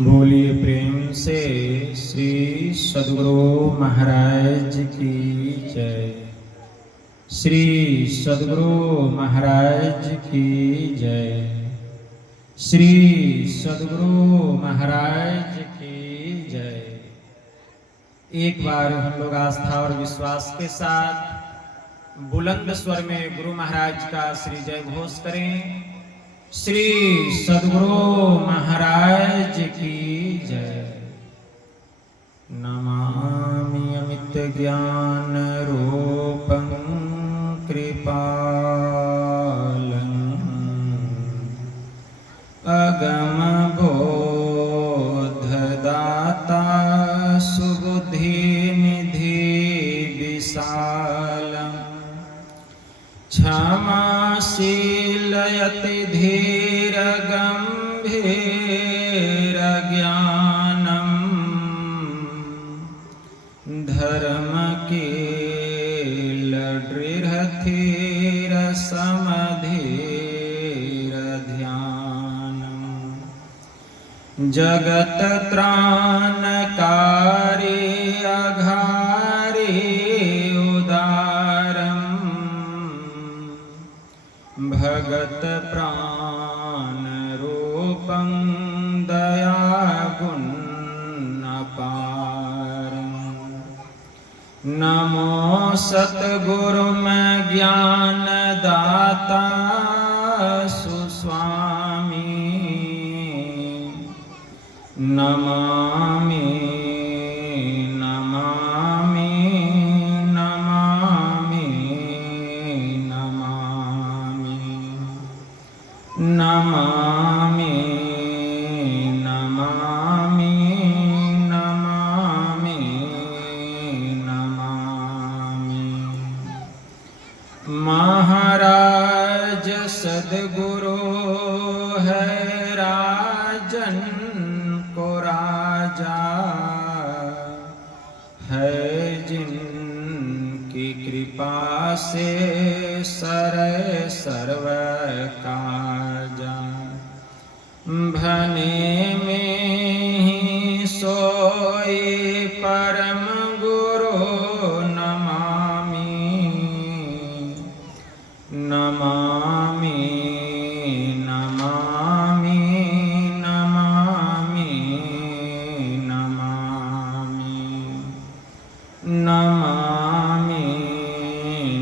बोलिए प्रेम से श्री सद्गुरु महाराज की जय। श्री सद्गुरु महाराज की जय। श्री सद्गुरु महाराज की जय। एक बार हम लोग आस्था और विश्वास के साथ बुलंद स्वर में गुरु महाराज का श्री जय घोष करें। श्री सद्गुरु महाराज की जय। नमामि अमित ज्ञान रूपं कृपालं अगम बोध दाता सुबुद्धि निधि विशालम् क्षमाशील यति धीर गंभीर ज्ञानम् धर्म कील दृढ़ धीर समधीर ध्यानम् जगत त्राणकारी अघारी भगत प्राण रूपं दया गुण अपारं नमो सतगुरु में ज्ञान दाता सुस्वामी नमामि नमामि नमामि नमामि नमामि। महाराज सद्गुरु है राजन को राजा है जिनकी कृपा से सरे सर्व काजा भने में ही सोई परम गुरु नमामि नमामि नमामि नमामि नमामि नमामि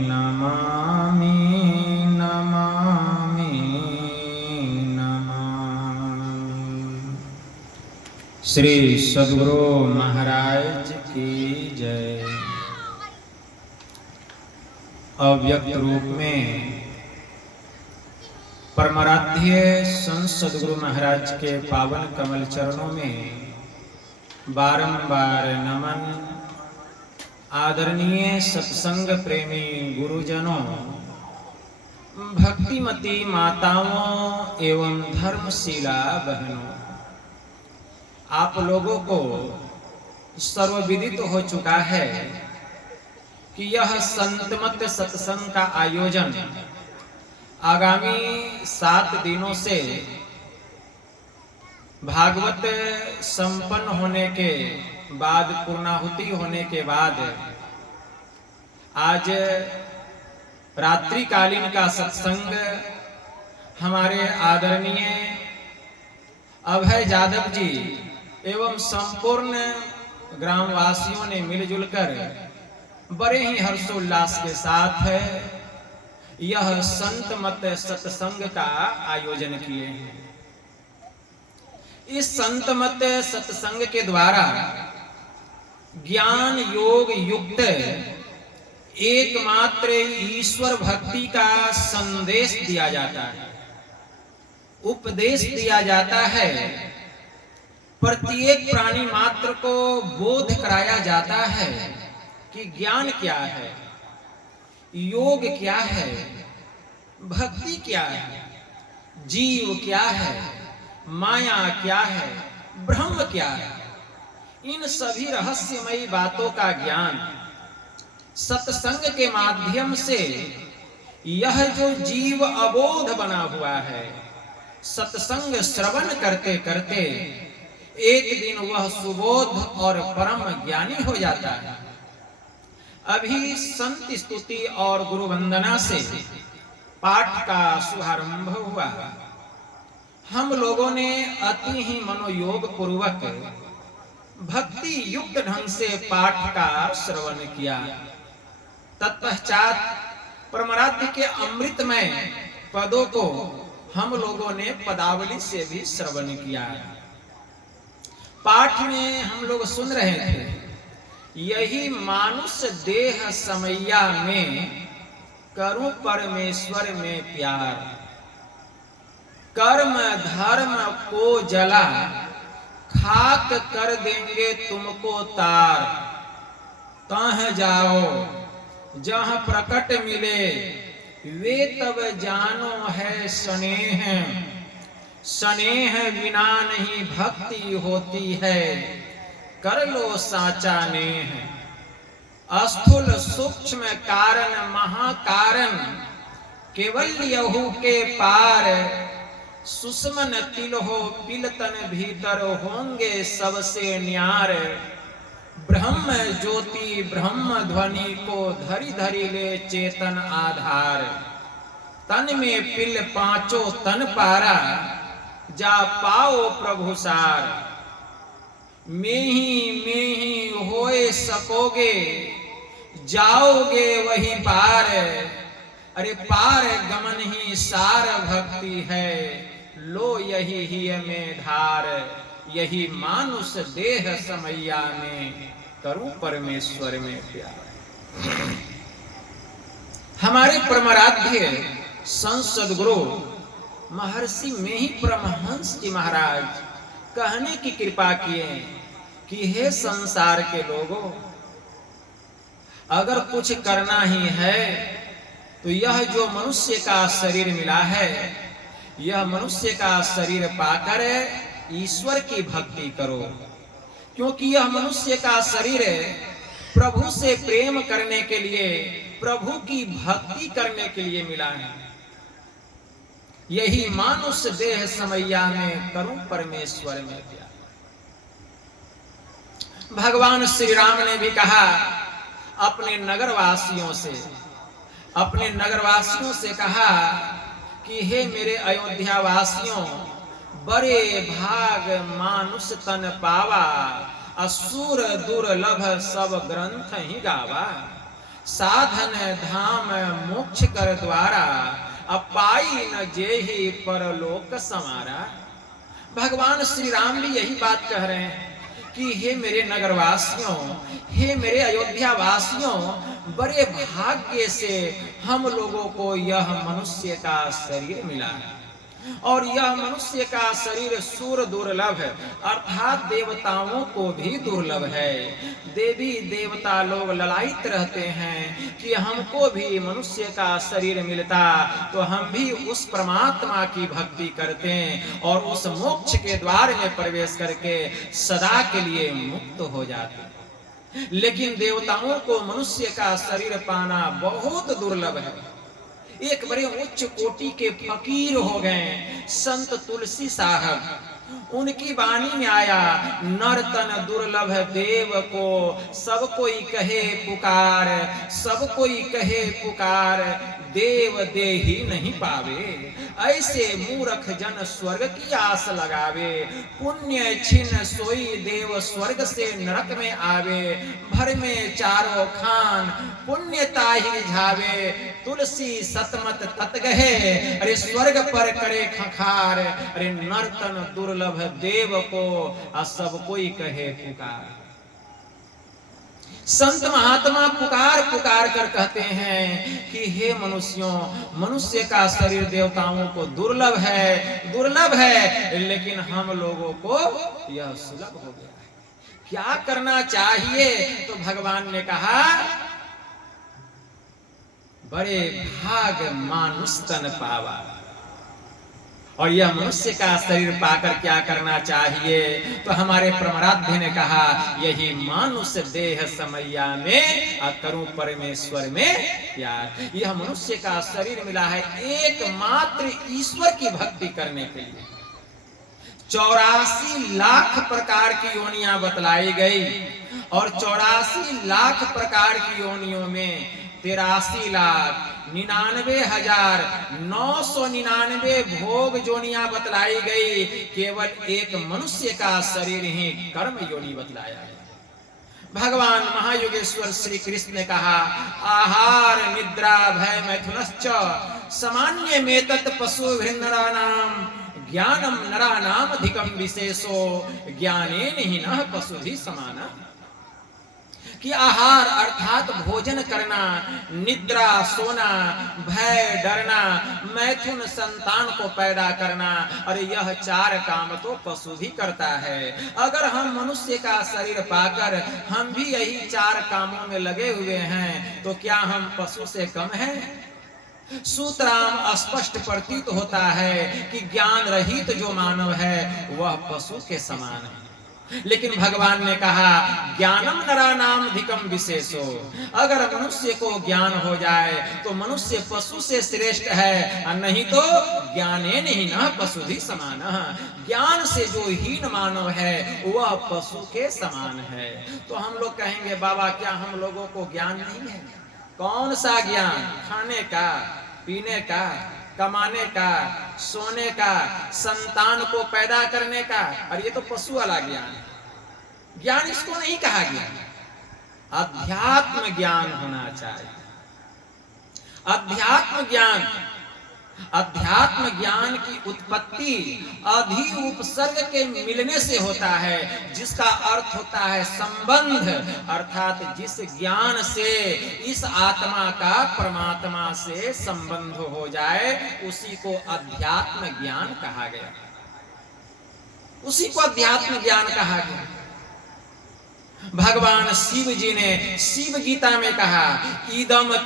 नमामि नमामि नमामि। श्री सद्गुरु महाराज की जय। अव्यक्त रूप में परमाराध्य संत सद्गुरु महाराज के पावन कमल चरणों में बारंबार नमन। आदरणीय सत्संग प्रेमी गुरुजनों, भक्तिमती माताओं एवं धर्मशीला बहनों, आप लोगों को सर्वविदित हो चुका है कि यह संतमत सत्संग का आयोजन आगामी 7 दिनों से भागवत संपन्न होने के बाद, पूर्णाहुति होने के बाद आज रात्रिकालीन का सत्संग हमारे आदरणीय अभय यादव जी एवं संपूर्ण ग्रामवासियों ने मिलजुल कर बड़े ही हर्षोल्लास के साथ यह संत मत सत्संग का आयोजन किए हैं। इस संत मत सत्संग के द्वारा ज्ञान योग युक्त एकमात्र ईश्वर भक्ति का संदेश दिया जाता है, उपदेश दिया जाता है। प्रत्येक प्राणी मात्र को बोध कराया जाता है कि ज्ञान क्या है, योग क्या है, भक्ति क्या है, जीव क्या है, माया क्या है, ब्रह्म क्या है। इन सभी रहस्यमयी बातों का ज्ञान सत्संग के माध्यम से यह जो जीव अबोध बना हुआ है, सत्संग श्रवण करते करते एक दिन वह सुबोध और परम ज्ञानी हो जाता है। अभी संत स्तुति और गुरु वंदना से पाठ का शुभारंभ हुआ। हम लोगों ने अति ही मनोयोग पूर्वक भक्ति युक्त ढंग से पाठ का श्रवण किया। तत्पश्चात परमाराध्य के अमृतमय पदों को हम लोगों ने पदावली से भी श्रवण किया। पाठ में हम लोग सुन रहे थे, यही मानुष देह समैया में करूं परमेश्वर में प्यार, कर्म धर्म को जला खाक कर देंगे तुमको तार। कहाँ जाओ जहाँ प्रकट मिले वे तब जानो है स्नेह। स्नेह बिना नहीं भक्ति होती है, कर लो साचा नेह। स्थूल सूक्ष्म कारण महाकारण केवल यहू के पार। सुषमन तिल हो पिलतन भीतर होंगे सबसे न्यार। ब्रह्म ज्योति ब्रह्म ध्वनि को धरी धरी ले चेतन आधार। तन में पिल पांचों तन पारा जा पाओ प्रभु सार। में ही होए सकोगे जाओगे वही पार। अरे पार गमन ही सार भक्ति है, लो यही ही में धार। यही मानुष देह समैया में करूं परमेश्वर में प्यार। हमारे परमाराध्य संसद गुरु महर्षि में ही परमहंस जी महाराज कहने की कृपा किए कि हे संसार के लोगों, अगर कुछ करना ही है तो यह जो मनुष्य का शरीर मिला है, यह मनुष्य का शरीर पाकर ईश्वर की भक्ति करो। क्योंकि यह मनुष्य का शरीर प्रभु से प्रेम करने के लिए, प्रभु की भक्ति करने के लिए मिला है। यही मानुष देह समैया में करूं परमेश्वर में प्यार। भगवान श्री राम ने भी कहा अपने नगरवासियों से कहा कि हे मेरे अयोध्या वासियों, बड़े भाग मानुष तन पावा। असुर दुर्लभ सब ग्रंथ ही गावा। साधन धाम मोक्ष कर द्वारा अपाई न जेहि परलोक समारा। भगवान श्री राम भी यही बात कह रहे हैं कि हे मेरे नगरवासियों, हे मेरे अयोध्या वासियों, बड़े भाग्य से हम लोगों को यह मनुष्य का शरीर मिला है। और यह मनुष्य का शरीर सूर दुर्लभ है, अर्थात देवताओं को भी दुर्लभ है। देवी देवता लोग ललायित रहते हैं कि हमको भी मनुष्य का शरीर मिलता तो हम भी उस परमात्मा की भक्ति करते और उस मोक्ष के द्वार में प्रवेश करके सदा के लिए मुक्त हो जाते। लेकिन देवताओं को मनुष्य का शरीर पाना बहुत दुर्लभ है। एक बड़े उच्च कोटि के फकीर हो गए संत तुलसी साहब। उनकी वाणी में आया, नर तन दुर्लभ देव को सब कोई कहे पुकार। सब कोई कहे पुकार देव दे ही नहीं पावे। ऐसे मूर्ख जन स्वर्ग की आस लगावे। पुण्य छिन सोई देव स्वर्ग से नरक में आवे। भर में चारों खान पुण्यता ही रिझावे। तुलसी सतमत तत गहे, अरे स्वर्ग पर करे खखार। अरे नर्तन दुर्लभ देव को सब कोई कहे पुकार। संत महात्मा पुकार पुकार कर कहते हैं कि हे मनुष्यों, मनुष्य का शरीर देवताओं को दुर्लभ है, लेकिन हम लोगों को यह सुलभ हो गया है। क्या करना चाहिए? तो भगवान ने कहा, बड़े भाग मानुष तन पावा। और यह मनुष्य का शरीर पाकर क्या करना चाहिए? तो हमारे परमाराध्य ने कहा, यही मानुष देह समैया में करूं परमेश्वर में प्यार। यह मनुष्य का शरीर मिला है एकमात्र ईश्वर की भक्ति करने के लिए। 84 लाख प्रकार की योनियां बतलाई गई और 84 लाख प्रकार की योनियों में 83,99,999 भोग योनियां बतलाई गई। केवल एक मनुष्य का शरीर ही कर्म योनि बतलाया है। भगवान महायोगेश्वर श्री कृष्ण ने कहा, आहार निद्रा भय मैथुनश्च सामान्य में तत् पशु नरानाम ज्ञानम नरानाम अधिकम विशेषो ज्ञानेन ही न पशुभिः समाना। कि आहार अर्थात भोजन करना, निद्रा सोना, भय डरना, मैथुन संतान को पैदा करना, और यह 4 काम तो पशु भी करता है। अगर हम मनुष्य का शरीर पाकर हम भी यही 4 कामों में लगे हुए हैं तो क्या हम पशु से कम हैं? सूत्राम स्पष्ट प्रतीत होता है कि ज्ञान रहित जो मानव है वह पशु के समान है। लेकिन भगवान ने कहा, ज्ञानम नरानाम अधिकम विशेषो, अगर मनुष्य को ज्ञान हो जाए तो मनुष्य पशु से श्रेष्ठ है, और नहीं तो ज्ञानेन ही न पशुभिः समानः, ज्ञान से जो हीन मानव है वह पशु के समान है। तो हम लोग कहेंगे, बाबा क्या हम लोगों को ज्ञान नहीं है? कौन सा ज्ञान? खाने का, पीने का, कमाने का, सोने का, संतान को पैदा करने का, और ये तो पशु वाला ज्ञान है। ज्ञान इसको नहीं कहा गया। अध्यात्म ज्ञान होना चाहिए। अध्यात्म ज्ञान, अध्यात्म ज्ञान की उत्पत्ति अधि उपसर्ग के मिलने से होता है, जिसका अर्थ होता है संबंध, अर्थात जिस ज्ञान से इस आत्मा का परमात्मा से संबंध हो जाए उसी को अध्यात्म ज्ञान कहा गया। उसी को अध्यात्म ज्ञान कहा गया। भगवान शिव जी ने शिव गीता में कहा, इदम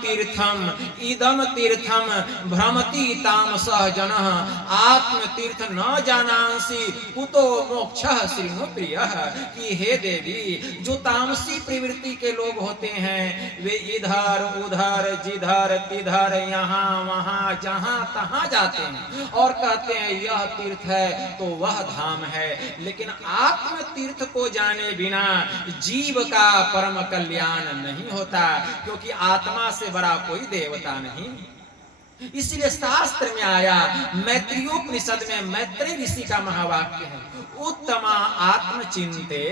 तीर्थम भ्रमति तामसः जनः आत्म तीर्थ न जानांसि कुतो मोक्षः श्रीनु प्रियः। कि हे देवी, जो तामसी प्रवृत्ति के लोग होते हैं वे इधर उधर जिधर तिधर यहाँ वहाँ जहाँ तहाँ जाते हैं और कहते हैं यह तीर्थ है तो वह धाम है, लेकिन आत्म तीर्थ को जाने बिना जीव का परम कल्याण नहीं होता, क्योंकि आत्मा से बड़ा कोई देवता नहीं। इसलिए शास्त्र में आया, मैत्रेयोपनिषद में मैत्रेय ऋषि का महावाक्य है, उत्तमा आत्मचिंते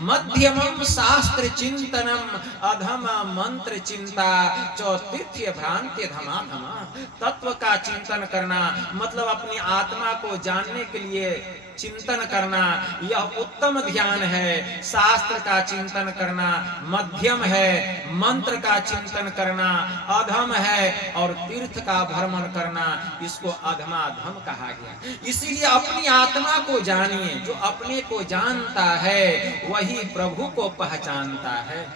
मध्यमम शास्त्र चिंतनम अधम मंत्र चिंता चौतीर्थ्य भ्रांति धमाधमा। तत्व का चिंतन करना मतलब अपनी आत्मा को जानने के लिए चिंतन करना, यह उत्तम ध्यान है। शास्त्र का चिंतन करना मध्यम है, मंत्र का चिंतन करना अधम है, और तीर्थ का भ्रमण करना इसको अधमाधम कहा गया। इसीलिए अपनी आत्मा को जानिए। जो अपने को जानता है वही प्रभु को पहचानता है।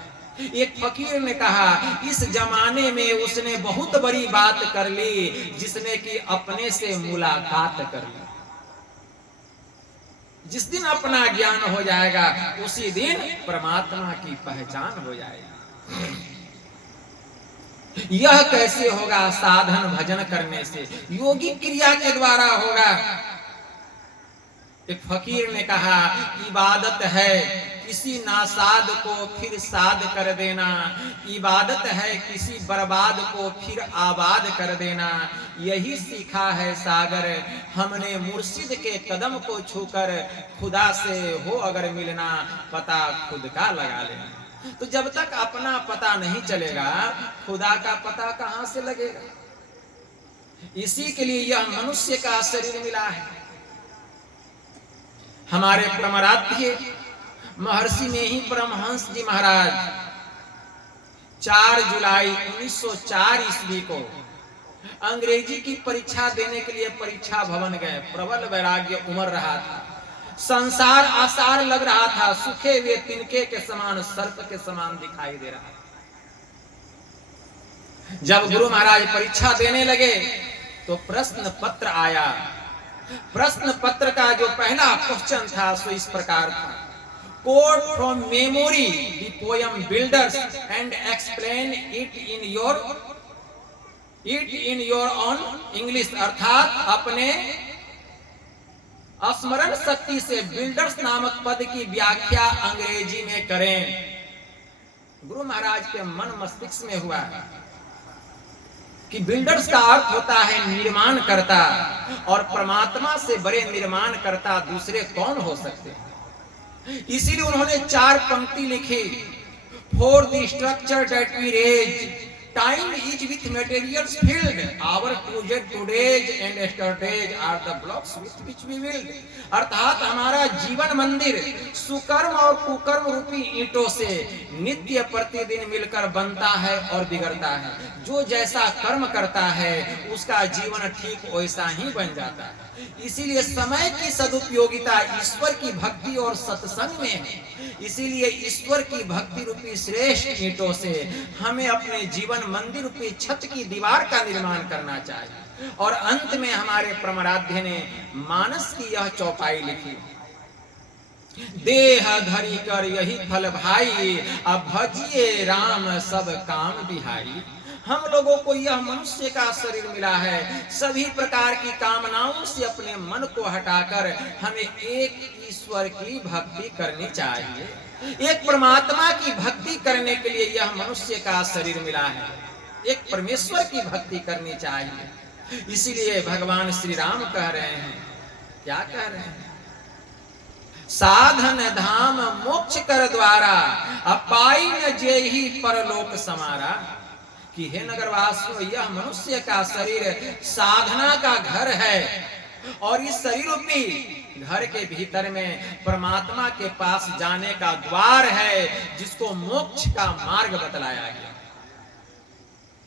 एक फकीर ने कहा, इस जमाने में उसने बहुत बड़ी बात कर ली जिसने कि अपने से मुलाकात कर ली। जिस दिन अपना ज्ञान हो जाएगा उसी दिन परमात्मा की पहचान हो जाएगी। यह कैसे होगा? साधन भजन करने से, योगी क्रिया के द्वारा होगा। एक फकीर ने कहा, इबादत है किसी नासाद को फिर साद कर देना, इबादत है किसी बर्बाद को फिर आबाद कर देना। यही सीखा है सागर हमने मुर्शिद के कदम को छूकर, खुदा से हो अगर मिलना पता खुद का लगा लेना। तो जब तक अपना पता नहीं चलेगा खुदा का पता कहां से लगेगा? इसी के लिए यह मनुष्य का शरीर मिला है। हमारे परमाराध्य महर्षि में ही परमहंस जी महाराज 4 जुलाई 1904 ईस्वी को अंग्रेजी की परीक्षा देने के लिए परीक्षा भवन गए। प्रबल वैराग्य उमड़ रहा था, संसार आसार लग रहा था, सूखे हुए तिनके के समान, सर्प के समान दिखाई दे रहा था। जब गुरु महाराज परीक्षा देने लगे तो प्रश्न पत्र आया। प्रश्न पत्र का जो पहला क्वेश्चन था सो इस प्रकार था, quote from memory the poem builders and explain it in your on English, अर्थात स्मरण शक्ति से बिल्डर्स नामक पद की व्याख्या अंग्रेजी में करें। गुरु महाराज के मन मस्तिष्क में हुआ कि बिल्डर्स का अर्थ होता है निर्माण करता, और परमात्मा से बड़े निर्माण करता दूसरे कौन हो सकते हैं। इसीलिए उन्होंने 4 पंक्ति लिखी। For the structure that we raise, time is with materials filled, our todays and yesterdays are the blocks with which we build. अर्थात हमारा जीवन मंदिर सुकर्म और कुकर्म रूपी ईंटों से नित्य प्रतिदिन मिलकर बनता है और बिगड़ता है। जो जैसा कर्म करता है उसका जीवन ठीक वैसा ही बन जाता है। इसीलिए समय की सदुपयोगिता ईश्वर की भक्ति और सत्संग में है। इसीलिए ईश्वर की भक्ति रूपी श्रेष्ठ ईंटों से हमें अपने जीवन मंदिर रूपी छत की दीवार का निर्माण करना चाहिए। और अंत में हमारे परमाराध्य ने मानस की यह चौपाई लिखी। देह धरि कर यही फल भाई, अब भजिए राम सब काम बिहाई। हम लोगों को यह मनुष्य का शरीर मिला है, सभी प्रकार की कामनाओं से अपने मन को हटाकर हमें एक ईश्वर की भक्ति करनी चाहिए। एक परमात्मा की भक्ति करने के लिए यह मनुष्य का शरीर मिला है, एक परमेश्वर की भक्ति करनी चाहिए। इसीलिए भगवान श्री राम कह रहे हैं, क्या कह रहे हैं? साधन धाम मोक्ष कर द्वारा, अपाई न जेहि परलोक समारा। कि हे नगरवासियों, यह मनुष्य का शरीर साधना का घर है, और इस शरीर रूपी घर के भीतर में परमात्मा के पास जाने का द्वार है, जिसको मोक्ष का मार्ग बतलाया गया।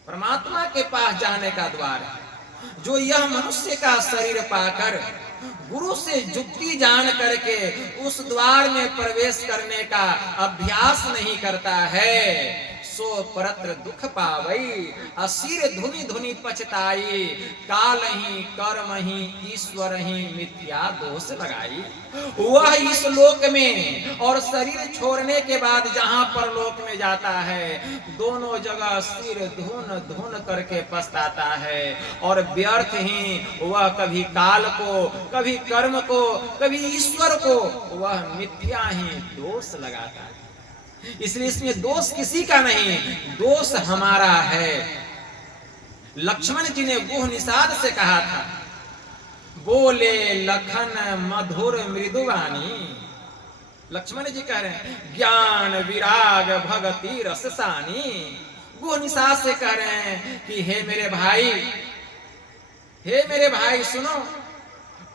परमात्मा के पास जाने का द्वार है। जो यह मनुष्य का शरीर पाकर गुरु से जुक्ति जान करके उस द्वार में प्रवेश करने का अभ्यास नहीं करता है, सो परत्र दुख पावई, असिर धुनि धुनि पछताई, काल ही कर्म ही ईश्वर ही मिथ्या दोष लगाई। वह इस लोक में और शरीर छोड़ने के बाद जहां पर लोक में जाता है, दोनों जगह सिर धुन धुन करके पछताता है, और व्यर्थ ही वह कभी काल को, कभी कर्म को, कभी ईश्वर को वह मिथ्या ही दोष लगाता है। इसलिए इसमें दोष किसी का नहीं, दोष हमारा है। लक्ष्मण जी ने गुह निषाद से कहा था, बोले लखन मधुर मृदुवाणी। लक्ष्मण जी कह रहे हैं, ज्ञान विराग भगति रससानी। गुह निषाद से कह रहे हैं कि हे मेरे भाई सुनो,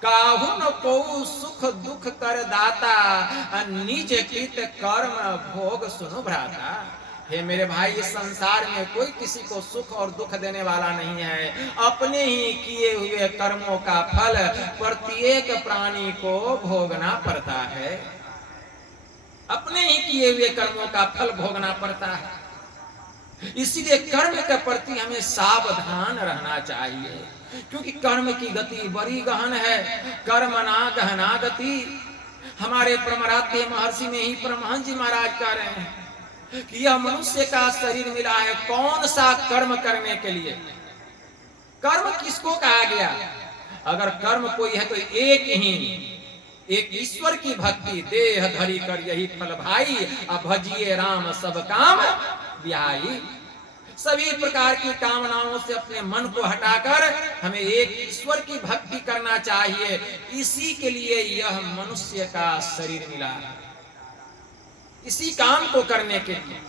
काहुन को सुख दुख कर दाता, निज कृत कर्म भोग सुनो भ्राता। हे मेरे भाई, इस संसार में कोई किसी को सुख और दुख देने वाला नहीं है। अपने ही किए हुए कर्मों का फल प्रत्येक प्राणी को भोगना पड़ता है। अपने ही किए हुए कर्मों का फल भोगना पड़ता है। इसीलिए कर्म के प्रति हमें सावधान रहना चाहिए, क्योंकि कर्म की गति बड़ी गहन है। कर्म ना गहना गति। हमारे परमाराध्य महर्षि में ही परमहंस जी महाराज कह रहे हैं कि यह मनुष्य का शरीर मिला है कौन सा कर्म करने के लिए। कर्म किसको कहा गया? अगर कर्म कोई है तो एक ही, एक ईश्वर की भक्ति। देह धरि कर यही फल भाई, अब भजिए राम सब काम बिहाई। सभी प्रकार की कामनाओं से अपने मन को हटाकर हमें एक ईश्वर की भक्ति करना चाहिए। इसी के लिए यह मनुष्य का शरीर मिला है, इसी काम को करने के लिए।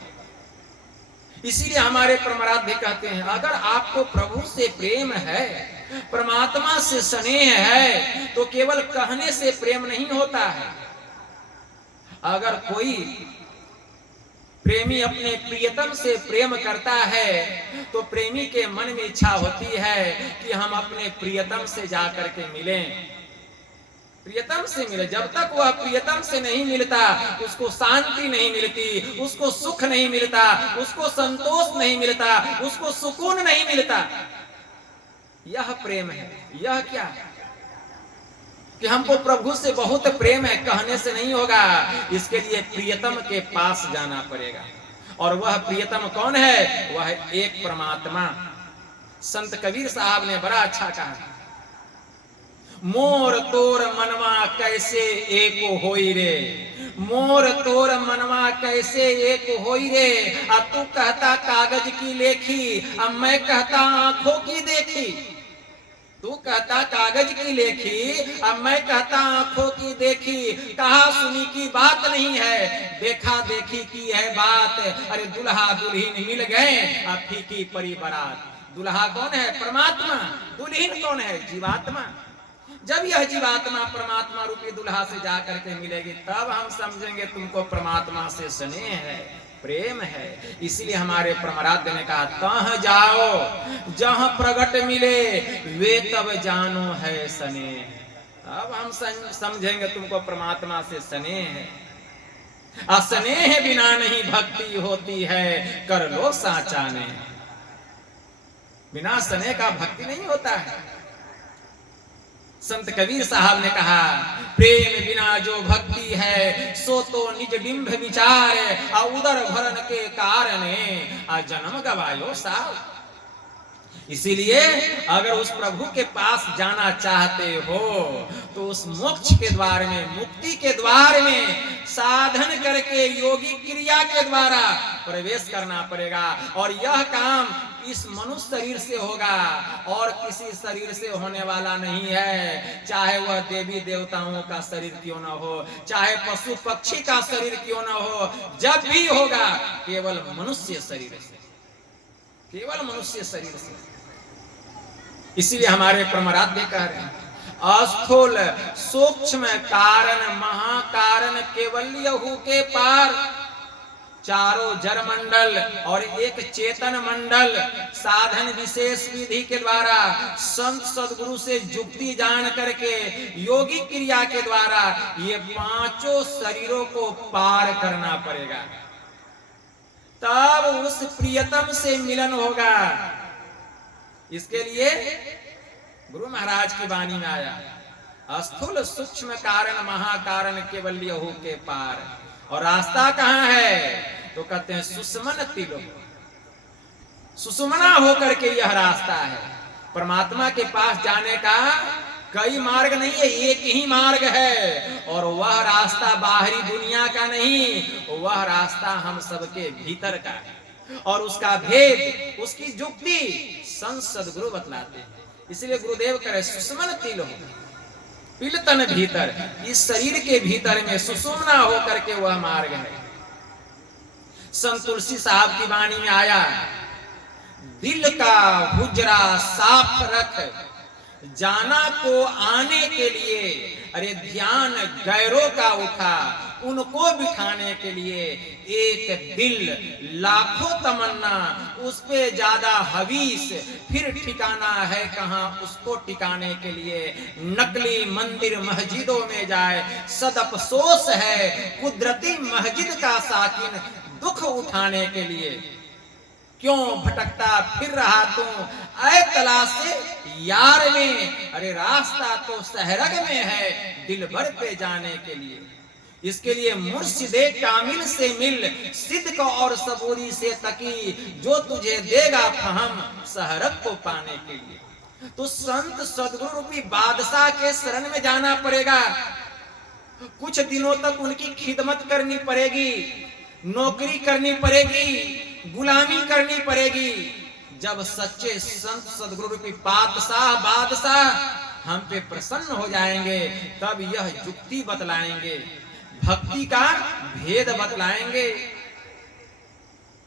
इसीलिए हमारे परमाराध्य कहते हैं, अगर आपको प्रभु से प्रेम है, परमात्मा से स्नेह है, तो केवल कहने से प्रेम नहीं होता है। अगर कोई प्रेमी अपने प्रियतम से प्रेम करता है, तो प्रेमी के मन में इच्छा होती है कि हम अपने प्रियतम से जाकर के मिलें, प्रियतम से मिले। जब तक वह प्रियतम से नहीं मिलता, उसको शांति नहीं मिलती, उसको सुख नहीं मिलता, उसको संतोष नहीं मिलता, उसको सुकून नहीं मिलता। यह प्रेम है। यह क्या है कि हमको प्रभु से बहुत प्रेम है, कहने से नहीं होगा। इसके लिए प्रियतम के पास जाना पड़ेगा। और वह प्रियतम कौन है? वह एक परमात्मा। संत कबीर साहब ने बड़ा अच्छा कहा, मोर तोर मनवा कैसे एक होई रे, मोर तोर मनवा कैसे एक होई रे। अब तू कहता कागज की लेखी, अब मैं कहता आंखों की देखी। तू कहता कागज की लेखी, अब मैं कहता आंखों की देखी। कहा सुनी की बात नहीं है, देखा देखी की है बात। अरे दुल्हा दुल्हीन मिल गए, अब फीकी परी बारात। दुल्हा कौन है? परमात्मा। दुल्हीन कौन है? जीवात्मा। जब यह जीवात्मा परमात्मा रूपी दुल्हा से जाकर के मिलेगी, तब हम समझेंगे तुमको परमात्मा से स्नेह है, प्रेम है। इसलिए हमारे परमाराध्य ने कहा, तह जाओ जहां प्रगट मिले, वे तब जानो है स्नेह। अब हम समझेंगे तुमको परमात्मा से स्नेह है। अस्नेह बिना नहीं भक्ति होती है, कर लो साचा ने। बिना स्नेह का भक्ति नहीं होता है। संत कबीर साहब ने कहा, प्रेम बिना जो भक्ति है, सो तो निज डिंभ विचार, उदर भरन के कारणे जन्म गवायो साहब। इसीलिए अगर उस प्रभु के पास जाना चाहते हो, तो उस मोक्ष के द्वार में, मुक्ति के द्वार में साधन करके योगी क्रिया के द्वारा प्रवेश करना पड़ेगा। और यह काम इस मनुष्य शरीर से होगा, और किसी शरीर से होने वाला नहीं है। चाहे वह देवी देवताओं का शरीर क्यों न हो, चाहे पशु पक्षी का शरीर क्यों न हो, जब भी होगा केवल मनुष्य शरीर से, केवल मनुष्य शरीर से। इसीलिए हमारे परमाराध्य कह रहे हैं, अस्थूल सूक्ष्म कारण महाकारण केवल्यहु के पार। चारों जड़ मंडल और एक चेतन मंडल साधन विशेष विधि के द्वारा संत सदगुरु से जुक्ति जान करके योगी क्रिया के द्वारा ये पांचों शरीरों को पार करना पड़ेगा, तब उस प्रियतम से मिलन होगा। इसके लिए गुरु महाराज की वाणी में आया, स्थूल सूक्ष्म कारण महाकारण केवल्यहु के पार। और रास्ता कहाँ है? तो कहते हैं सुषमन तिलो, सुषुमना होकर के यह रास्ता है। परमात्मा के पास जाने का कई मार्ग नहीं है, एक ही मार्ग है। और वह रास्ता बाहरी दुनिया का नहीं, वह रास्ता हम सबके भीतर का है। और उसका भेद, उसकी जुक्ति संत सदगुरु बतलाते हैं। इसलिए गुरुदेव कहे सुषमन तिलो, पिलतन भीतर, इस शरीर के भीतर में सुषुम्ना होकर के वह मार्ग है। संत तुलसी साहब की वाणी में आया, दिल का हुजरा साफ रख, जाना को आने के लिए। अरे ध्यान गैरों का उठा, उनको बिठाने के लिए। एक दिल लाखों तमन्ना, उस पे ज्यादा हवीस, फिर ठिकाना है कहाँ उसको टिकाने के लिए। नकली मंदिर मस्जिदों में जाए, सद अफसोस है कुदरती मस्जिद का साकिन दुख उठाने के लिए। क्यों भटकता फिर रहा तू ऐ तलाशे यार में, अरे रास्ता तो सहरग में है दिल भर पे जाने के लिए। इसके लिए मुर्शिदे कामिल से मिल, सिद्क और सबूरी से तकी, जो तुझे देगा फहम सहरग को पाने के लिए। तो संत सदगुरु रूपी बादशाह के शरण में जाना पड़ेगा। कुछ दिनों तक उनकी खिदमत करनी पड़ेगी, नौकरी करनी पड़ेगी, गुलामी करनी पड़ेगी। जब सच्चे संत सदगुरु रूपी बादशाह हम पे प्रसन्न हो जाएंगे, तब यह जुक्ति बतलाएंगे, भक्ति का भेद बतलाएंगे,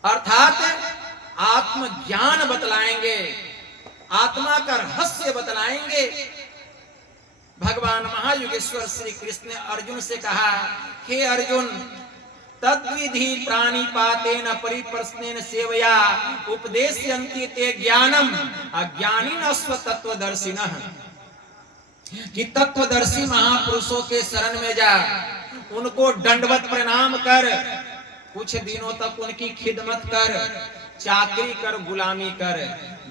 अर्थात आत्मज्ञान बतलाएंगे, आत्मा का रहस्य बतलाएंगे। भगवान महायुगेश्वर श्री कृष्ण ने अर्जुन से कहा, हे अर्जुन, तद्विधि प्राणिपातेन परिप्रश्नेन सेवया उपदेशयन्ति ते ज्ञानम अज्ञानिनः स्वतत्वदर्शिनः। कि तत्वदर्शी महापुरुषों के शरण में जा, उनको दंडवत प्रणाम कर, कुछ दिनों तक उनकी खिदमत कर, चाकरी कर, गुलामी कर।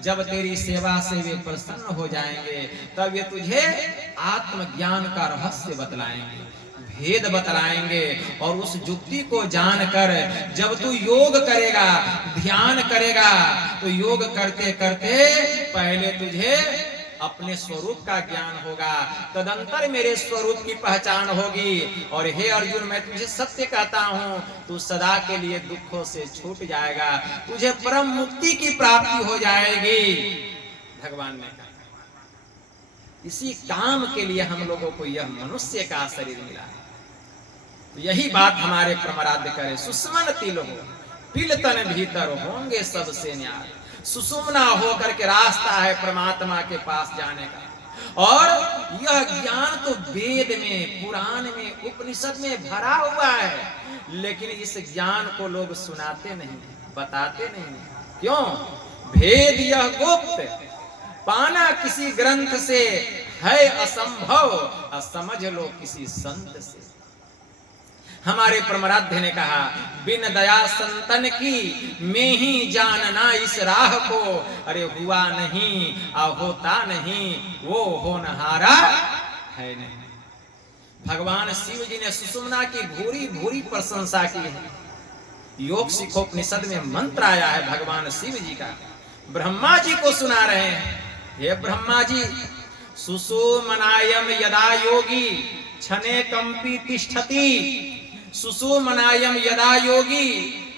जब तेरी सेवा से वे प्रसन्न हो जाएंगे, तब ये तुझे आत्मज्ञान का रहस्य बतलाएंगे, भेद बतलाएंगे। और उस जुक्ति को जानकर जब तू योग करेगा, ध्यान करेगा, तो योग करते करते पहले तुझे अपने स्वरूप का ज्ञान होगा, तदंतर मेरे स्वरूप की पहचान होगी। और हे अर्जुन, मैं तुझे सत्य कहता हूं, तू सदा के लिए दुखों से छूट जाएगा, तुझे परम मुक्ति की प्राप्ति हो जाएगी। भगवान ने कहा, इसी काम के लिए हम लोगों को यह मनुष्य का शरीर मिला है। तो यही बात हमारे परमाराध्य करे, सुषुम्न तिल हो पिल तन भीतर होंगे सबसे न्याय। सुषुम्ना होकर के रास्ता है परमात्मा के पास जाने का। और यह ज्ञान तो वेद में, पुराण में, उपनिषद में भरा हुआ है, लेकिन इस ज्ञान को लोग सुनाते नहीं, बताते नहीं। क्यों? भेद यह गुप्त, पाना किसी ग्रंथ से है असंभव, असमझ लो किसी संत से। हमारे परमाराध्य ने कहा, बिन दया संतन की मैं ही जानना इस राह को, अरे हुआ नहीं होता नहीं, वो होनहारा है नहीं। भगवान शिव जी ने सुषुम्ना की भूरी भूरी प्रशंसा की है। योग सिखोपनिषद में मंत्र आया है भगवान शिव जी का, ब्रह्मा जी को सुना रहे हैं। हे ब्रह्मा जी, सुषुम्नायम यदा योगी क्षणे कंपी तिष्ठति, सुषुम्नायम यदा योगी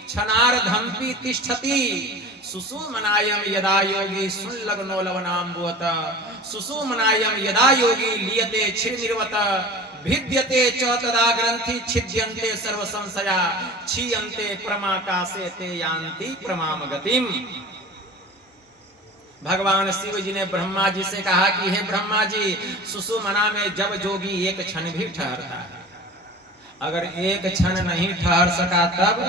क्षणार्धंपि तिष्ठति, सुषुम्नायम यदा योगी सुल्लग्नो लवनाम्बुवत, सुषुम्नायम यदा योगी लियते क्षीरनिर्वत, भिद्यते च तदा ग्रंथि छिद्यन्ते सर्व संशया, क्षीयन्ते परमाकाशे ते यान्ति परमाम गतिम। भगवान शिव जी ने ब्रह्मा जी से कहा कि हे ब्रह्मा जी, सुषुम्ना में जब जोगी एक क्षण भी ठहरता है, अगर एक क्षण नहीं ठहर सका तब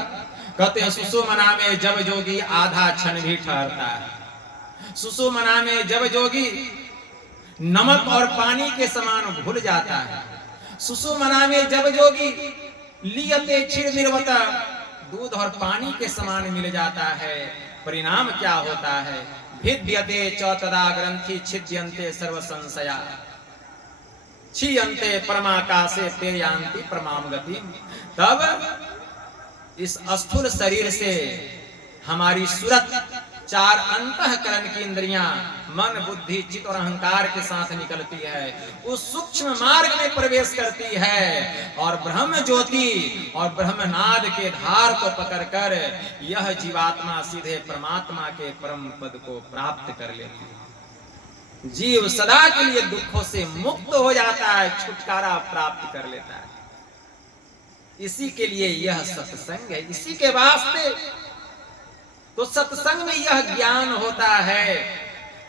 कहते सुषुम्ना में जब जोगी आधा क्षण भी ठहरता है। सुषुम्ना में जब जोगी नमक और पानी के समान घुल जाता है। सुषुम्ना में जब जोगी लियते क्षीर निर्वत, दूध और पानी के समान मिल जाता है। परिणाम क्या होता है? भिद्यते च तदा ग्रंथि छिद्यन्ते सर्व संशया, क्षीयन्ते परमाकाशे ते यान्ति परमाम गतिम। तब इस स्थूल शरीर से हमारी सूरत, चार अंतःकरण की इंद्रियां, मन, बुद्धि, चित्त और अहंकार के साथ निकलती है, उस सूक्ष्म मार्ग में प्रवेश करती है और ब्रह्म ज्योति और ब्रह्मनाद के धार को पकड़कर यह जीवात्मा सीधे परमात्मा के परम पद को प्राप्त कर लेती है। जीव सदा के लिए दुखों से मुक्त हो जाता है, छुटकारा प्राप्त कर लेता है। इसी के लिए यह सत्संग है, इसी के वास्ते तो सत्संग में यह ज्ञान होता है।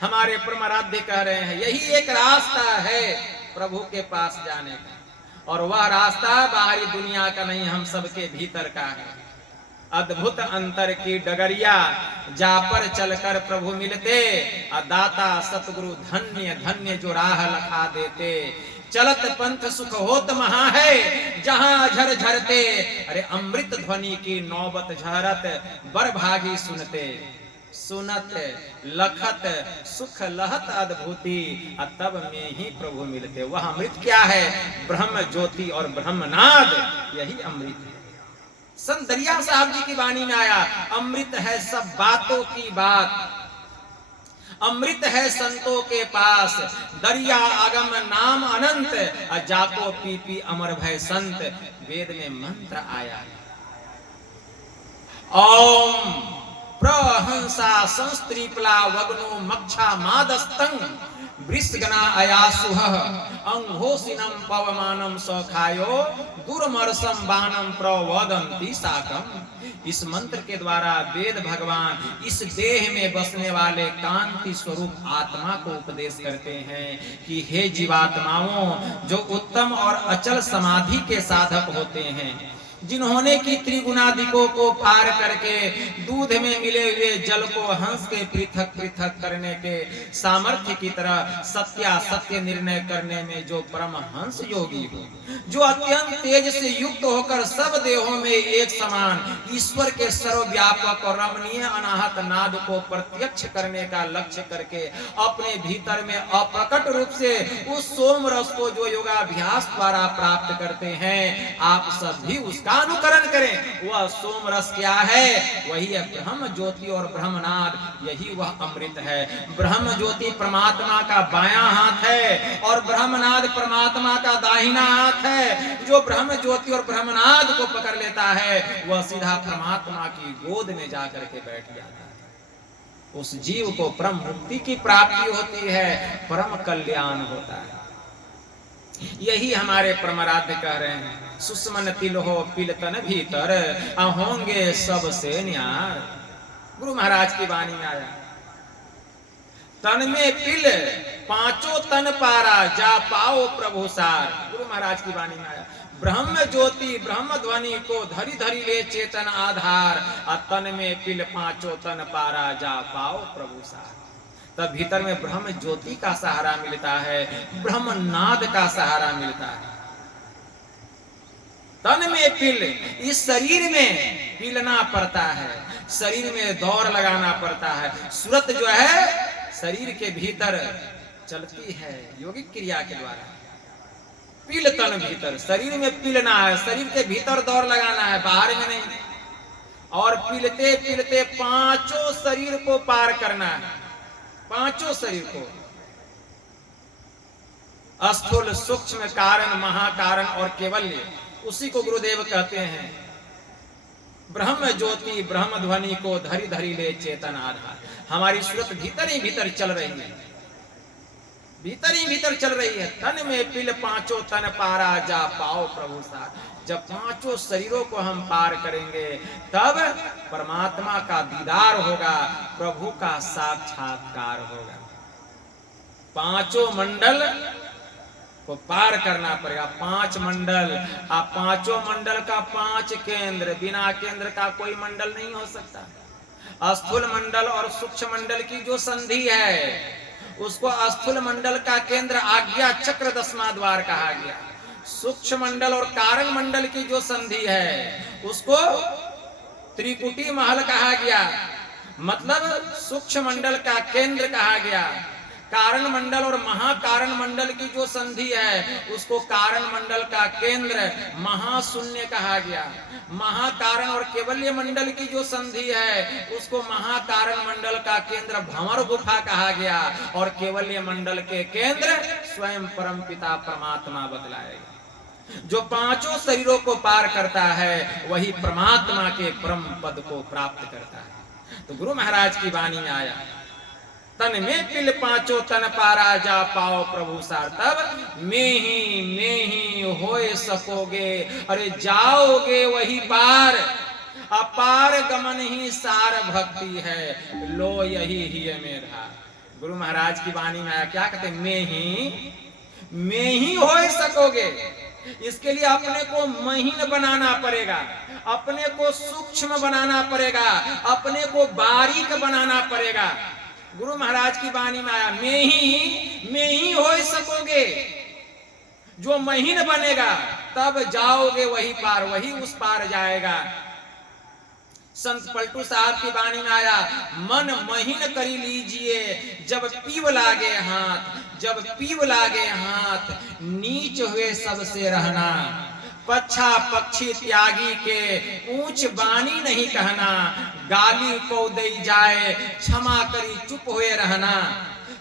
हमारे परमाराध्य कह रहे हैं, यही एक रास्ता है प्रभु के पास जाने का, और वह रास्ता बाहरी दुनिया का नहीं, हम सबके भीतर का है। अद्भुत अंतर की डगरिया, जा पर चलकर प्रभु मिलते, दाता सतगुरु धन्य धन्य जो राह लखा देते। चलत पंथ सुख होत महा है, जहां झर झरते, अरे अमृत ध्वनि की नौबत झरत, बर भागी सुनते। सुनत लखत सुख लहत अद्भुति, तब में ही प्रभु मिलते। वह अमृत क्या है? ब्रह्म ज्योति और ब्रह्मनाद, यही अमृत है। संत दरिया साहब जी की वाणी में आया, अमृत है सब बातों की बात, अमृत है संतों के पास, दरिया आगम नाम अनंत, जाको पी पी अमर भय संत। वेद में मंत्र आया, ओम प्रहंसा संस्त्रीपला वग्नो मक्षा मादस्तंग, वृषगना अयासुह अंघोसिनम पवमानम सखायो, दुर्मर्षम बाणम प्रवदंती साकम। इस मंत्र के द्वारा वेद भगवान इस देह में बसने वाले कांति स्वरूप आत्मा को उपदेश करते हैं कि हे जीवात्माओं, जो उत्तम और अचल समाधि के साधक होते हैं, जिन्होंने की त्रिगुणादिकों को पार करके दूध में मिले हुए जल को हंस के पृथक पृथक करने के सामर्थ्य की तरह सत्य निर्णय करने में जो परम हंस योगी हो, जो अत्यंत तेज से युक्त होकर सब देहों में एक समान ईश्वर के सर्वव्यापक और रमणीय अनाहत नाद को प्रत्यक्ष करने का लक्ष्य करके अपने भीतर में अप्रकट रूप से उस सोम रस को जो योगाभ्यास द्वारा प्राप्त करते हैं, आप सब भी उसका जिसका अनुकरण करें वह सोम रस क्या है? वही है ब्रह्म ज्योति और ब्रह्मनाद, यही वह अमृत है। ब्रह्म ज्योति परमात्मा का बायां हाथ है और ब्रह्मनाद परमात्मा का दाहिना हाथ है। जो ब्रह्म ज्योति और ब्रह्मनाद को पकड़ लेता है वह सीधा परमात्मा की गोद में जाकर के बैठ जाता है। उस जीव को परम मुक्ति की प्राप्ति होती है, परम कल्याण होता है। यही हमारे परमाराध्य कह रहे हैं, सुषमन तिल हो पिल तन भीतर, होंगे सबसे न्यार। गुरु महाराज की वाणी में आया, तन में पिल पांचों तन पारा, जा पाओ प्रभु सार। गुरु महाराज की वाणी में आया, ब्रह्म ज्योति ब्रह्म ध्वनि को धरी धरी ले चेतन आधार, तन में पिल पांचों तन पारा, जा पाओ प्रभु सार। तब भीतर में ब्रह्म ज्योति का सहारा मिलता है, ब्रह्म नाद का सहारा मिलता है। तन में पिल, इस शरीर में पिलना पड़ता है, शरीर में दौड़ लगाना पड़ता है। सूरत जो है शरीर के भीतर चलती है योगिक क्रिया के द्वारा। पिल तन भीतर, शरीर में पिलना है, शरीर के भीतर दौड़ लगाना है, बाहर में नहीं। और पिलते पिलते पांचों शरीर को पार करना है, पांचों शरीर को, स्थूल सूक्ष्म कारण महाकारण और केवल्य, उसी को गुरुदेव कहते हैं ब्रह्म ज्योति ब्रह्म ध्वनि को धरी धरी ले चेतन आधार। हमारी सूरत भीतर ही भीतर चल रही है, भीतर ही भीतर चल रही है। तन में पिल पांचों तन पारा, जा पाओ प्रभु सार। जब पांचों शरीरों को हम पार करेंगे तब परमात्मा का दीदार होगा, प्रभु का साक्षात्कार होगा। पांचों मंडल को पार करना पड़ेगा, पांच मंडल। आप पांचों मंडल का पांच केंद्र, बिना केंद्र का कोई मंडल नहीं हो सकता। स्थूल मंडल और सूक्ष्म मंडल की जो संधि है उसको स्थूल मंडल का केंद्र आज्ञा चक्र 10वां द्वार कहा गया। सूक्ष्म मंडल और कारण मंडल की जो संधि है उसको त्रिकुटी महल कहा गया, मतलब सूक्ष्म मंडल का केंद्र कहा गया। कारण मंडल और महाकारण मंडल की जो संधि है उसको कारण मंडल का केंद्र महाशून्य कहा गया। महाकारण और केवल्य मंडल की जो संधि है उसको महाकारण मंडल का केंद्र भंवर गुफा कहा गया। और केवल्य मंडल के केंद्र स्वयं परमपिता परमात्मा बतलाएगा। जो पांचों शरीरों को पार करता है वही परमात्मा के परम पद को प्राप्त करता है। तो गुरु महाराज की वाणी में आया, तन में पिल पांचों तन पारा, जा पाओ प्रभु सार। तब में ही होए सकोगे, अरे जाओगे वही पार। अपार गमन ही सार भक्ति है, लो यही ही मेरा। गुरु महाराज की वाणी में आया, क्या कहते, में ही होए सकोगे। इसके लिए अपने को महीन बनाना पड़ेगा, अपने को सूक्ष्म बनाना पड़ेगा, अपने को बारीक बनाना पड़ेगा। गुरु महाराज की वाणी में आया, में ही हो सकोगे। जो महीन बनेगा तब जाओगे वही पार, वही उस पार जाएगा। संत पलटू साहब की वाणी में आया, मन महीन करी लीजिए जब पीव लागे हाथ, जब पीव लागे हाथ, नीच हुए सबसे रहना। पच्छा पक्षी त्यागी के ऊंच बानी नहीं कहना, गाली को दे जाए क्षमा करी चुप हुए रहना।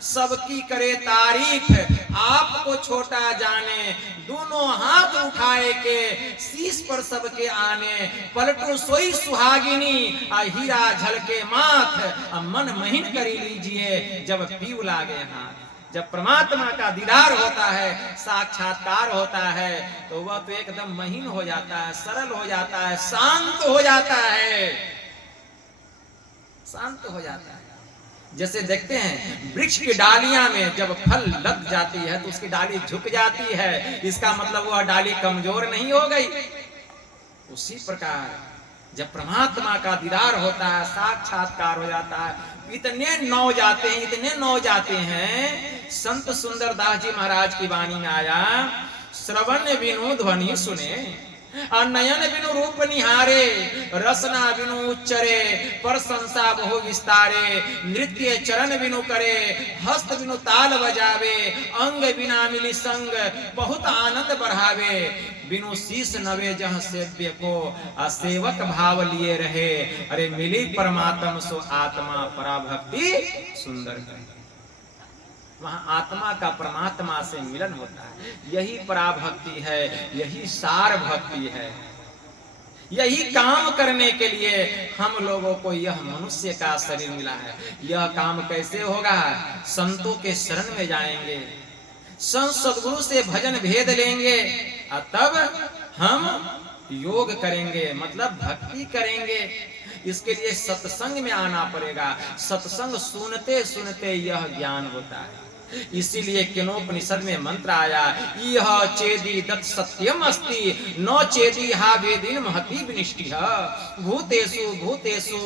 सबकी करे तारीफ आपको छोटा जाने, दोनों हाथ उठाए के शीश पर सबके आने। पलटू सोई सुहागिनी हीरा झलके माथ, मन महीन करी लीजिए जब पीव लागे हाथ। जब परमात्मा का दीदार होता है, साक्षात्कार होता है, तो वह तो एकदम महीन हो जाता है, सरल हो जाता है, शांत हो जाता है, शांत हो जाता है। जैसे देखते हैं वृक्ष की डालियां में जब फल लग जाती है तो उसकी डाली झुक जाती है, इसका मतलब वह डाली कमजोर नहीं हो गई। उसी प्रकार जब परमात्मा का दीदार होता है, साक्षात्कार हो जाता है, इतने नौ जाते हैं, इतने नौ जाते हैं। संत सुंदरदास जी महाराज की वाणी में आया, श्रवण विनु ध्वनि सुने, नयन बिनु रूप निहारे, रसना बिनु उच्चरे, प्रशंसा बहु विस्तारे, नृत्य चरण बिनु करे, हस्त बिनु ताल बजावे, अंग बिना मिली संग बहुत आनंद बढ़ावे, बिनु शीस नवे जह सेव्य को, सेवक भाव लिए रहे, अरे मिली परमात्म सो आत्मा पराभक्ति सुंदर करे। वहां आत्मा का परमात्मा से मिलन होता है, यही पराभक्ति है, यही सार भक्ति है। यही काम करने के लिए हम लोगों को यह मनुष्य का शरीर मिला है। यह काम कैसे होगा? संतों के शरण में जाएंगे, संत सद्गुरु से भजन भेद लेंगे, और तब हम योग करेंगे, मतलब भक्ति करेंगे। इसके लिए सत्संग में आना पड़ेगा। सत्संग सुनते सुनते यह ज्ञान होता है। इसीलिए केनोपनिषद में मंत्र आया, यह चेदी दत्त सत्यम अस्ति न चेदी हा वेदिन महति विनिष्टिः भूतेषु भूतेषु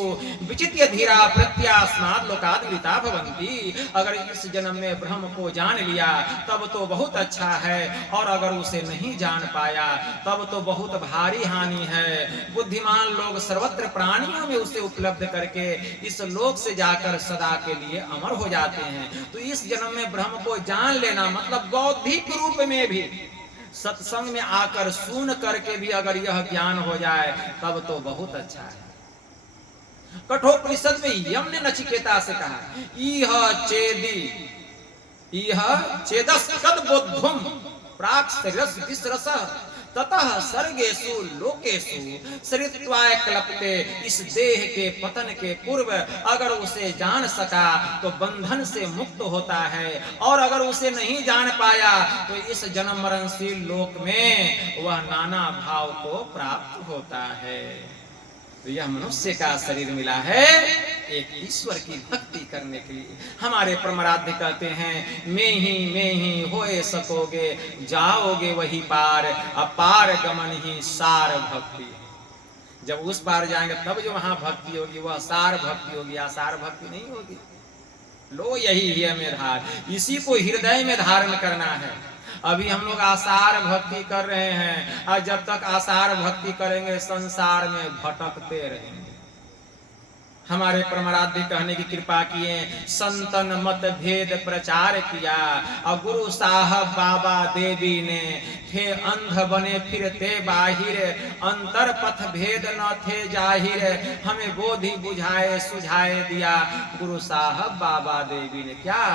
विचित्य धीरा प्रत्यास्मात् लोकात् विदिता भवन्ति। अगर इस जन्म में ब्रह्म को जान लिया तब तो बहुत अच्छा है, और अगर उसे नहीं जान पाया तब तो बहुत भारी हानि है। बुद्धिमान लोग सर्वत्र प्राणियों में उसे उपलब्ध करके इस लोक से जाकर सदा के लिए अमर हो जाते हैं। तो इस जन्म में ब्रह्म को जान लेना मतलब बौद्धिक रूप में भी सत्संग में आकर सुन करके भी अगर यह ज्ञान हो जाए तब तो बहुत अच्छा है। कठोपनिषद में यम ने नचिकेता से कहा, इह चेदी इह चेदस कद बोद्धुम प्राक् विसरस ततः सर्गेषु लोकेषु सरित्वाय क्लपते। इस देह के पतन के पूर्व अगर उसे जान सका तो बंधन से मुक्त होता है, और अगर उसे नहीं जान पाया तो इस जन्म मरणशील लोक में वह नाना भाव को प्राप्त होता है। तो यह मनुष्य का शरीर मिला है एक ईश्वर की भक्ति करने के लिए। हमारे परमाराध्य कहते हैं, मैं ही होए सकोगे, जाओगे वही पार, अपार गमन ही सार भक्ति। जब उस पार जाएंगे तब जो वहां भक्ति होगी वह सार भक्ति होगी, आसार भक्ति नहीं होगी। लो यही है में धार, इसी को हृदय में धारण करना है। अभी हम लोग आसार भक्ति कर रहे हैं, और जब तक आसार भक्ति करेंगे संसार में भटकते रहेंगे। हमारे परमाराध्य कहने की कृपा किए, संतन मत भेद प्रचार किया, और गुरु साहब बाबा देवी ने थे अंध बने फिरते बाहिर, अंतर पथ भेद न थे जाहिर, हमें बोधि बुझाए सुझाए दिया। गुरु साहब बाबा देवी ने क्या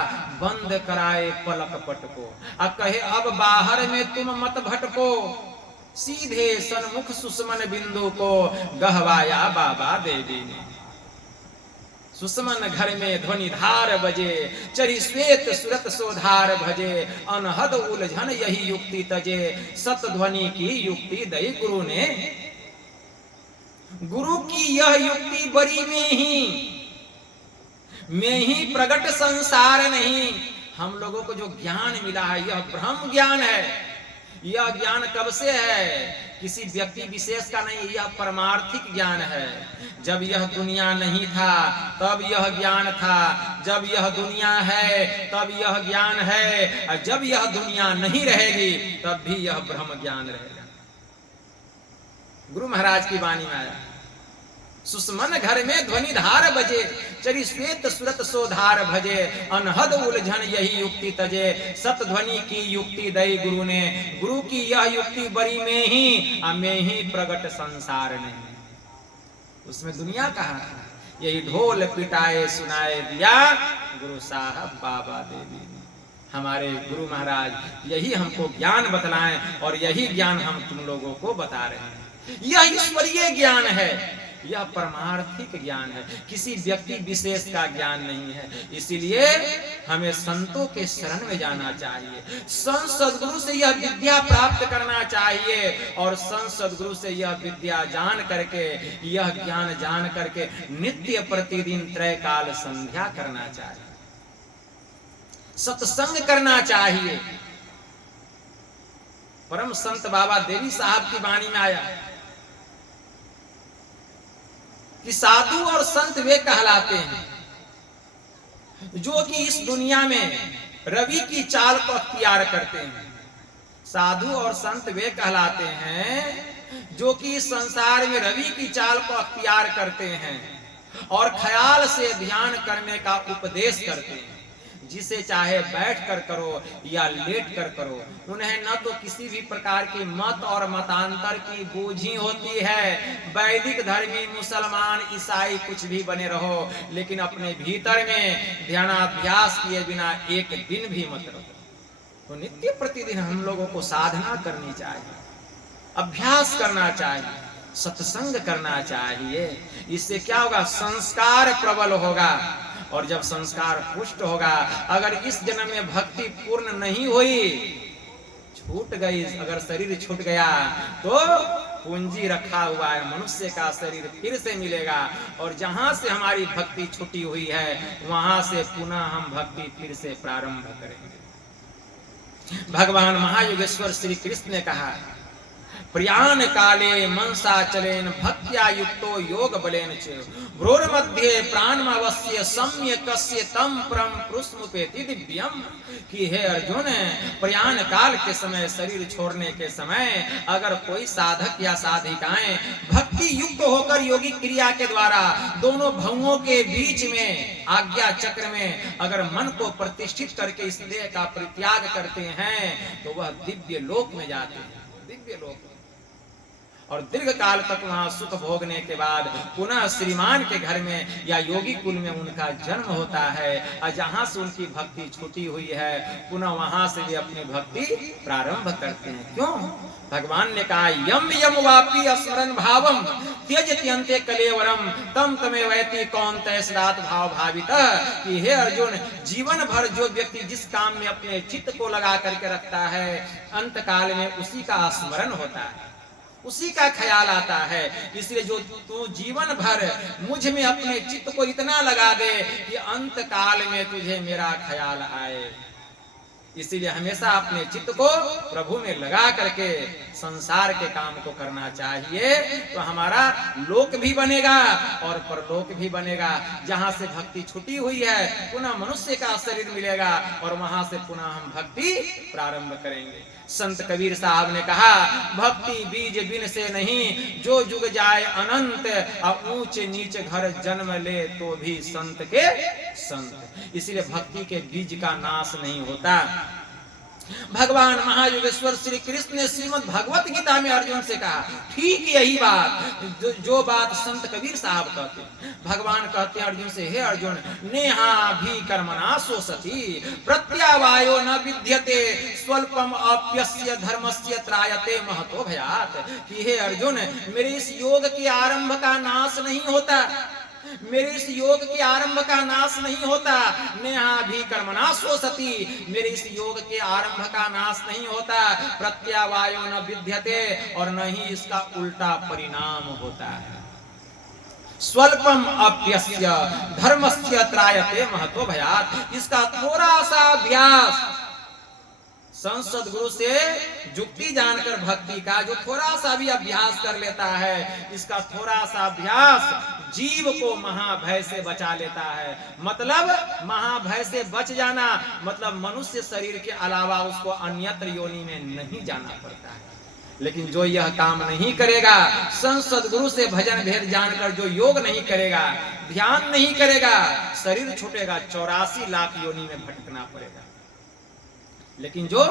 बंद कराए पलक पट को, और कहे अब बाहर में तुम मत भटको, सीधे सन्मुख सुषमन बिंदु को गहवाया बाबा देवी ने। सुषमन घर में ध्वनि धार बजे, चरी श्वेत सुरत सोधार भजे, अनहद उलझन यही युक्ति तजे, सत ध्वनि की युक्ति दई गुरु ने। गुरु की यह युक्ति बड़ी में ही प्रगट संसार नहीं। हम लोगों को जो ज्ञान मिला है यह ब्रह्म ज्ञान है। यह ज्ञान कब से है? किसी व्यक्ति विशेष का नहीं, यह परमार्थिक ज्ञान है। जब यह दुनिया नहीं था तब यह ज्ञान था, जब यह दुनिया है तब यह ज्ञान है, और जब यह दुनिया नहीं रहेगी तब भी यह ब्रह्म ज्ञान रहेगा। गुरु महाराज की वाणी में आया, सुषमन घर में ध्वनि धार बजे, चरी श्वेत सुरत सोधार भजे, अनहद उलझन यही युक्ति तजे, सत ध्वनि की युक्ति दई गुरु ने। गुरु की यह युक्ति बड़ी में ही प्रगट संसार नहीं। उसमें दुनिया कहाँ था? यही ढोल पिटाए सुनाए दिया गुरु साहब बाबा देवी ने। हमारे गुरु महाराज यही हमको ज्ञान बतलाएं, और यही ज्ञान हम तुम लोगों को बता रहे हैं। यह ईश्वरीय ज्ञान है, यह परमार्थिक ज्ञान है, किसी व्यक्ति विशेष का ज्ञान नहीं है। इसीलिए हमें संतों के शरण में जाना चाहिए, संत सद्गुरु से यह विद्या प्राप्त करना चाहिए, और संत सद्गुरु से यह विद्या जान करके, यह ज्ञान जान करके नित्य प्रतिदिन त्रैकाल संध्या करना चाहिए, सत्संग करना चाहिए। परम संत बाबा देवी साहब की वाणी में आया कि साधु और संत वे कहलाते हैं जो कि इस दुनिया में रवि की चाल को अख्तियार करते हैं। साधु और संत वे कहलाते हैं जो कि इस संसार में रवि की चाल को अख्तियार करते हैं और ख्याल से ध्यान करने का उपदेश करते हैं, जिसे चाहे बैठ कर करो या लेट कर करो। उन्हें न तो किसी भी प्रकार की मत और मतांतर की बूझी होती है। वैदिक धर्मी, मुसलमान, ईसाई कुछ भी बने रहो, लेकिन अपने भीतर में ध्यानाभ्यास किए बिना एक दिन भी मत रहो। तो नित्य प्रतिदिन हम लोगों को साधना करनी चाहिए, अभ्यास करना चाहिए, सत्संग करना चाहिए। इससे क्या होगा? संस्कार प्रबल होगा, और जब संस्कार पुष्ट होगा, अगर इस जन्म में भक्ति पूर्ण नहीं हुई, छूट गई, अगर शरीर छूट गया तो पूंजी रखा हुआ है, मनुष्य का शरीर फिर से मिलेगा, और जहां से हमारी भक्ति छूटी हुई है वहां से पुनः हम भक्ति फिर से प्रारंभ करेंगे। भगवान महायोगेश्वर श्री कृष्ण ने कहा, प्रयाण काले मनसाचलेन भक्त्या युक्तो योग बलेन च भ्रूर मध्ये प्राणमवस्य सम्यकस्य तम परम पुरुषमुपेति दिव्यम। कि हे अर्जुन, प्रयाण काल के समय, शरीर छोड़ने के समय, अगर कोई साधक या साधिकाएं भक्ति युक्त होकर योगिक क्रिया के द्वारा दोनों भवों के बीच में आज्ञा चक्र में अगर मन को प्रतिष्ठित करके इस देह का परित्याग करते हैं तो वह दिव्य लोक में जाते हैं, दिव्य लोक, और दीर्घ काल तक वहां सुख भोगने के बाद पुनः श्रीमान के घर में या योगी कुल में उनका जन्म होता है, और जहां से उनकी भक्ति छूटी हुई है पुनः वहां से भी अपनी भक्ति प्रारंभ करते हैं। क्यों? भगवान ने कहा, यम यम वापी स्मरण भावम त्यजति अन्ते कलेवरम तम तमेवैति कौन्तेय सदात भाव भावितः। कि हे अर्जुन, जीवन भर जो व्यक्ति जिस काम में अपने चित्त को लगा करके रखता है, अंत काल में उसी का स्मरण होता है, उसी का ख्याल आता है। इसलिए जो तू जीवन भर मुझ में अपने चित्त को इतना लगा दे कि अंत काल में तुझे मेरा ख्याल आए, इसीलिए हमेशा अपने चित्त को प्रभु में लगा करके संसार के काम को करना चाहिए, तो हमारा लोक भी बनेगा और परलोक भी बनेगा। जहां से भक्ति छुटी हुई है पुनः मनुष्य का शरीर मिलेगा और वहां से पुनः हम भक्ति प्रारंभ करेंगे। संत कबीर साहब ने कहा, भक्ति बीज बिन से नहीं, जो जुग जाए अनंत, और ऊंच नीच घर जन्म ले तो भी संत के संत। इसलिए भक्ति के बीज का नाश नहीं होता। भगवान महायोगेश्वर श्री कृष्ण ने श्रीमद् भगवत गीता में अर्जुन से कहा, ठीक यही बात जो बात संत कबीर साहब कहते हैं। भगवान कहते हैं अर्जुन से, हे अर्जुन, नेहा भी कर्मणा सोसति प्रत्यावायो न विद्यते स्वल्पम अप्यस्य धर्मस्य त्रायते महतो भयात्। कि हे अर्जुन, मेरे इस योग के आरंभ का नाश नहीं होता, मेरे इस योग के आरंभ का नाश नहीं होता। नेहा भी कर्मणा सोसति, मेरे इस योग के आरंभ का नाश नहीं होता। प्रत्यावायो न विद्यते, और न ही इसका उल्टा परिणाम होता है। स्वल्पम अप्यस्य धर्मस्य त्रायते महतो भयात्। इसका थोड़ा सा अभ्यास, संसद गुरु से जुक्ति जानकर भक्ति का जो थोड़ा सा भी अभ्यास कर लेता है, इसका थोड़ा सा अभ्यास जीव को महाभय से बचा लेता है। मतलब महाभय से बच जाना मतलब मनुष्य शरीर के अलावा उसको अन्यत्र योनि में नहीं जाना पड़ता है। लेकिन जो यह काम नहीं करेगा, संसद गुरु से भजन भेद जानकर जो योग नहीं करेगा, ध्यान नहीं करेगा, शरीर छूटेगा, 84 लाख योनि में भटकना पड़ेगा। लेकिन जो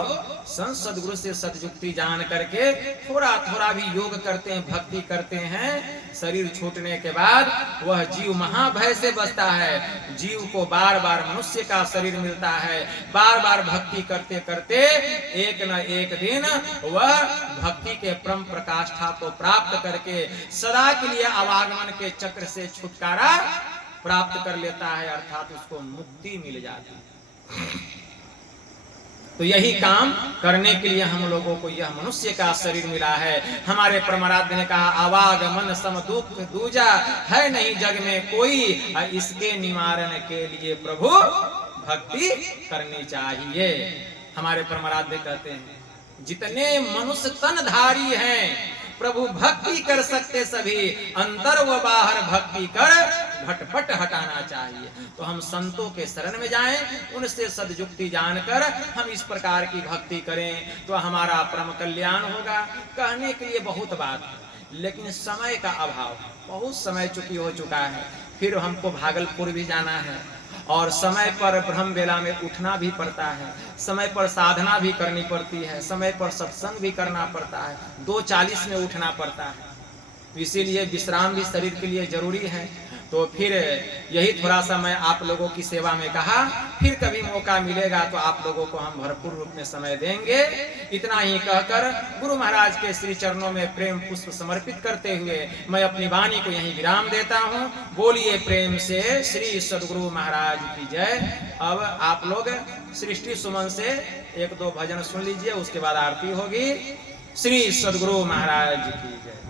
संसद गुरु से सतयुक्ति जान करके थोड़ा थोड़ा भी योग करते हैं, भक्ति करते हैं, शरीर छूटने के बाद वह जीव महाभय से बचता है। जीव को बार बार मनुष्य का शरीर मिलता है, बार बार भक्ति करते करते एक न एक दिन वह भक्ति के परम प्रकाष्ठा को प्राप्त करके सदा के लिए आवागमन के चक्र से छुटकारा प्राप्त कर लेता है, अर्थात उसको मुक्ति मिल जाती है। तो यही काम करने के लिए हम लोगों को यह मनुष्य का शरीर मिला है। हमारे परमाराध्य ने कहा, आवागमन सम दुख दूजा है नहीं जग में कोई, इसके निवारण के लिए प्रभु भक्ति करनी चाहिए। हमारे परमाराध्य कहते हैं, जितने मनुष्य तनधारी हैं प्रभु भक्ति कर सकते सभी, अंतर व बाहर भक्ति कर घटपट हटाना चाहिए। तो हम संतों के शरण में जाएं, उनसे सदयुक्ति जानकर हम इस प्रकार की भक्ति करें तो हमारा परम कल्याण होगा। कहने के लिए बहुत बात है, लेकिन समय का अभाव, बहुत समय चुकी हो चुका है। फिर हमको भागलपुर भी जाना है और समय पर ब्रह्म बेला में उठना भी पड़ता है, समय पर साधना भी करनी पड़ती है, समय पर सत्संग भी करना पड़ता है, 2:40 में उठना पड़ता है। इसीलिए विश्राम भी शरीर के लिए जरूरी है। तो फिर यही थोड़ा सा मैं आप लोगों की सेवा में कहा, फिर कभी मौका मिलेगा तो आप लोगों को हम भरपूर रूप में समय देंगे। इतना ही कहकर गुरु महाराज के श्री चरणों में प्रेम पुष्प समर्पित करते हुए मैं अपनी वाणी को यहीं विराम देता हूँ। बोलिए प्रेम से श्री सद्गुरु महाराज की जय। अब आप लोग सृष्टि सुमन से 1-2 भजन सुन लीजिए, उसके बाद आरती होगी। श्री सद्गुरु महाराज की जय।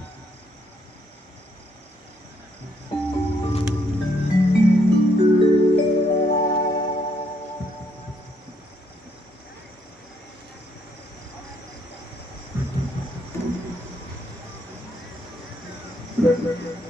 Thank you.